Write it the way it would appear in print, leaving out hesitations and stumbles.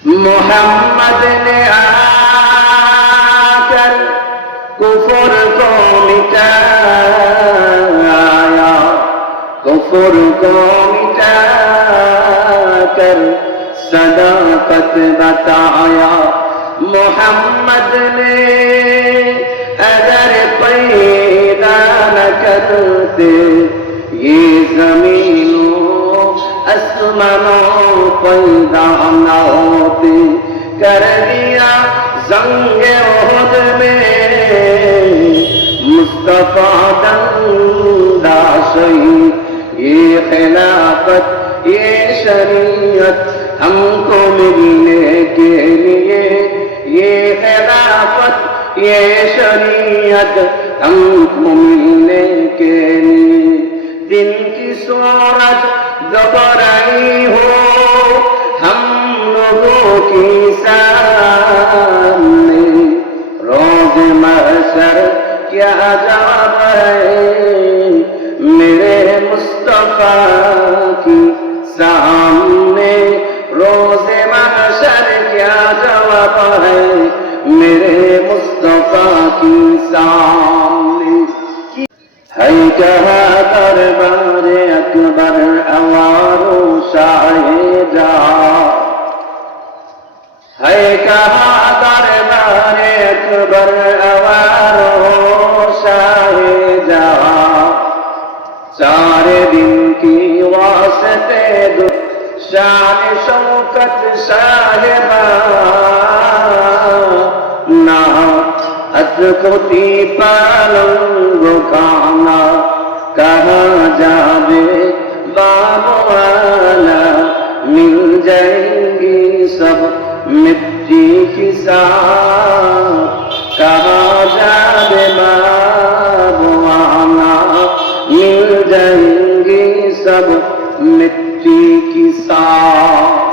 मोहम्मद ने आकर कुफर को मिटाया, कुफर को मिटाकर सदाकत बताया। मोहम्मद ने अगर पैदा न करते ये ज़मीनों आसमानों पैदा न होते। कर दिया ज़ंगे उहद में मुस्तफ़ा दंदा शहीद। ये खिलाफत ये शरीयत हमको मिलने के लिए, ये खिलाफत ये शरीयत हमको मिलने के लिए। दिन की सूरत दोहराई हो हम लोगों की सामने, रोज़ महशर क्या जवाब है मेरे मुस्तफ़ा की सामने। रोज़े महशर क्या जवाब है मेरे मुस्तफ़ा की सामने। है कहा दरबारे अकबर अवारो शाहे जहां, है कहा दरबारे अकबर अवारो शाहे जहां। सारे दिन की वास्ते दो शान शौकत साहिबा ना अतकुती पालंगो खाना। कहाँ जावे बाबवाला मिल जाएंगी सब मिट्टी की साथ। कहाँ जावे बाबवाला मिल जाएंगी सब मिट्टी की साथ।